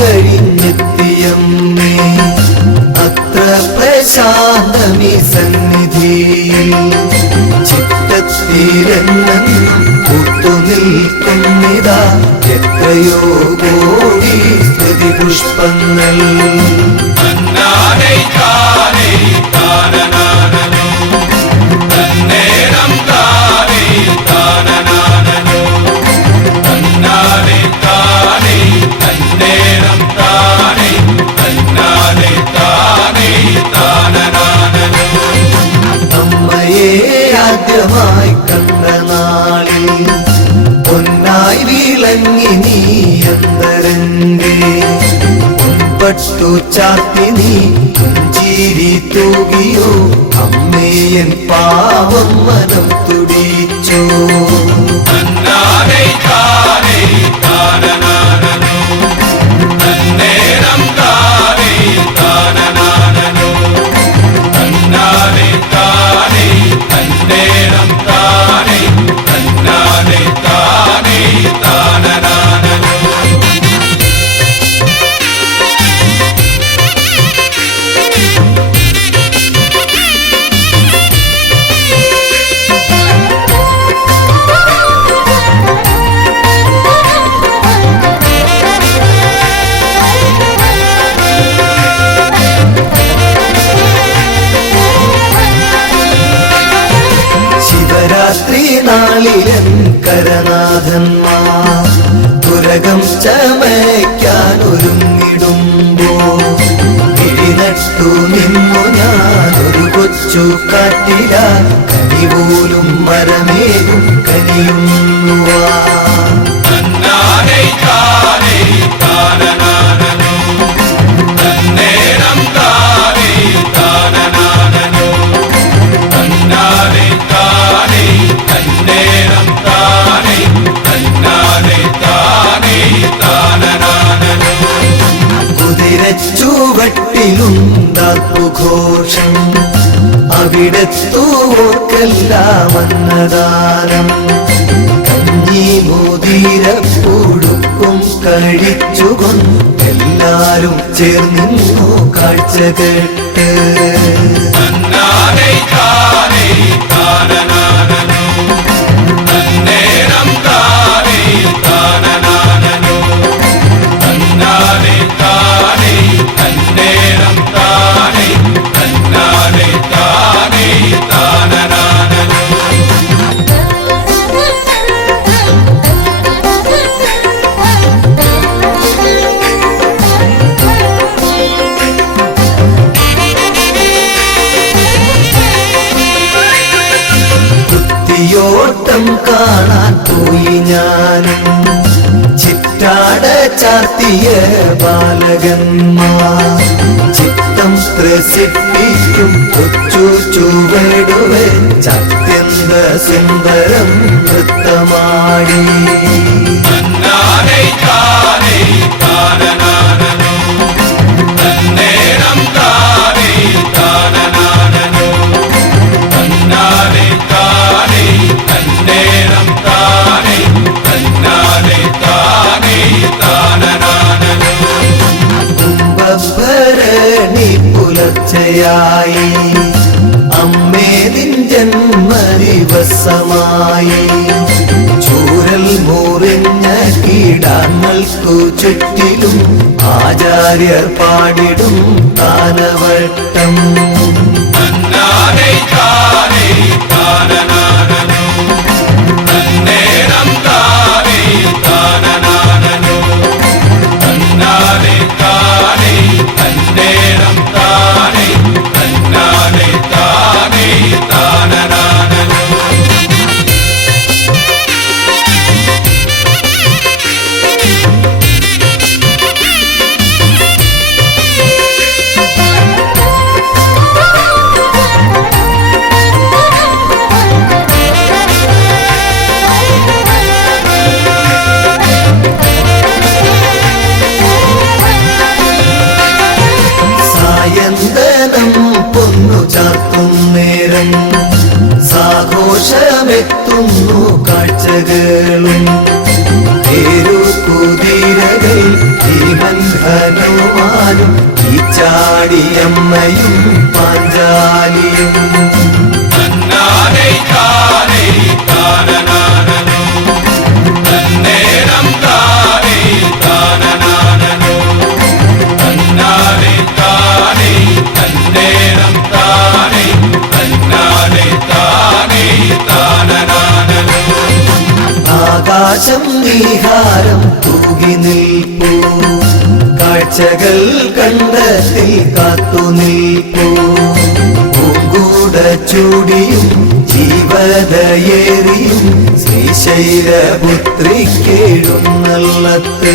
കഴിഞ്ഞെത്തിയമ്മേ അത്ര പ്രശാന്തമീ സന്നിധിയിൽ ചിത്തത്തിലെന്നും പൂത്തുനിൽക്കുന്നിതാ എത്രയോ കോടി സ്തുതി പുഷ്പങ്ങൾ. അമ്മയെ ആദ്യമായി കണ്ട നാളിൽ പൊന്നായി വിളങ്ങി നീ അന്തരംഗേ പൊൻപട്ടു ചാത്തി നീ പുഞ്ചിരി തൂകിയോ അമ്മയൻ പാവം മനം തുടിച്ചോ. ശിവരാത്രി നാളിലൻ കരനാഥന്മാർ തുരകം ചമയ്ക്കാനൊരുങ്ങിടുമ്പോ കിഴിനട്ടു നിന്നു ഞാനൊരു കൊച്ചു കാട്ടില കനിപോലും മരമേകും കനിയുന്നുവാ. കുതിരച്ചുവട്ടിലുണ്ടാക്കുഘോഷം അവിടെത്തോർക്കെല്ലാം അന്നദാനം കഞ്ഞി മോതിരപ്പുടുക്കും കഴിച്ചുകൊണ്ടെല്ലാരും ചേർന്നിന്നു കാഴ്ച കേട്ട്. യോട്ടം കാണാൻ പോയി ഞാനും ചിറ്റാട ചാർത്തിയ ബാലകന്മാർ ചിത്തം ത്രസിപ്പിക്കും കൊച്ചു ചുവടുവേ അത്യന്ത സുന്ദരം നൃത്തമാടി. കുംഭഭരണി പുലർച്ചയായി അമ്മേ നിൻ ജന്മദിവസമായി ചൂരൽ മുറിഞ്ഞ കീടാങ്ങൾക്കു ചുറ്റിലും ആചാര്യർ പാടിടും താനവട്ടം. ഭീമൻ ഹനുമാനും ഈ ചാടിയമ്മയും പാഞ്ചാലിയും ആകാശം നീഹാരം തൂകി നിൽപ്പൂ കാഴ്ചകൾ കണ്ടെത്തി കാത്തു നിൽപ്പൂ പൂങ്കൂട ചൂടിയും ജീവതയേറിയും ശ്രീശൈലപുത്രിക്കെഴുന്നള്ളത്ത്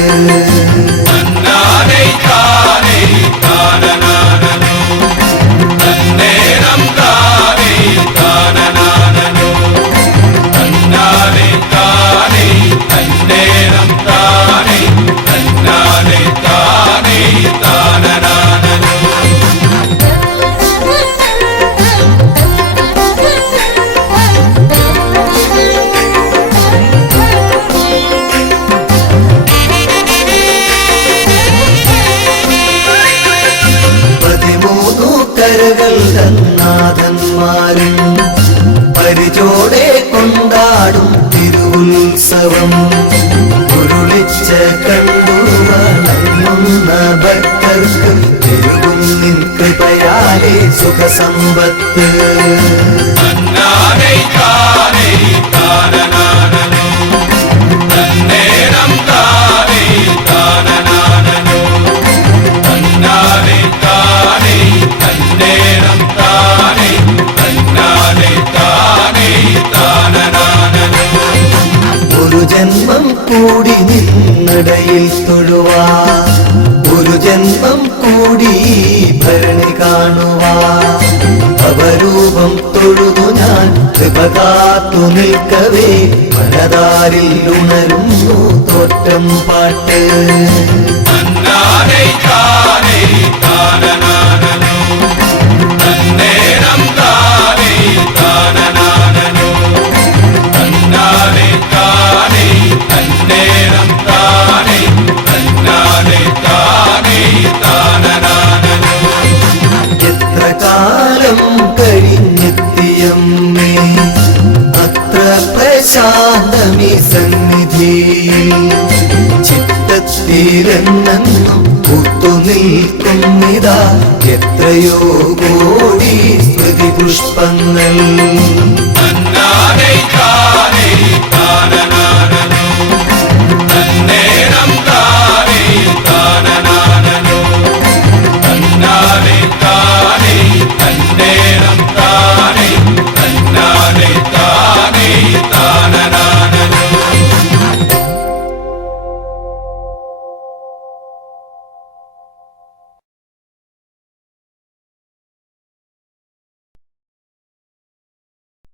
കരകൾ നാഥന്മാരും പരിചോടെ കൊണ്ടാടും തിരുവുത്സവം ഉരുളിച്ച കണ്ടു വണങ്ങുന്ന ഭക്തർക്ക് തിരുകും നിൻ കൃപയാലേ സുഖസമ്പത്ത് ഒരു ജന്മം കൂടി നിന്നടയിൽ തൊഴുവാ ഒരു ജന്മം കൂടി ഭരണി കാണുവാ അവരൂപം തൊഴുതു ഞാൻ കൃപ കാത്തു നിൽക്കവേ മനതാരിൽ ഉണരുന്നു തോറ്റം പാട്ട് എത്ര കാലം കഴിഞ്ഞെത്തിയമ്മേ അത്ര പ്രശാന്തമീ സന്നിധി ചിത്തത്തിലെന്നും പൂത്തുനിൽക്കുന്നിതാ എത്രയോ കോടി സ്മൃതി പുഷ്പങ്ങൾ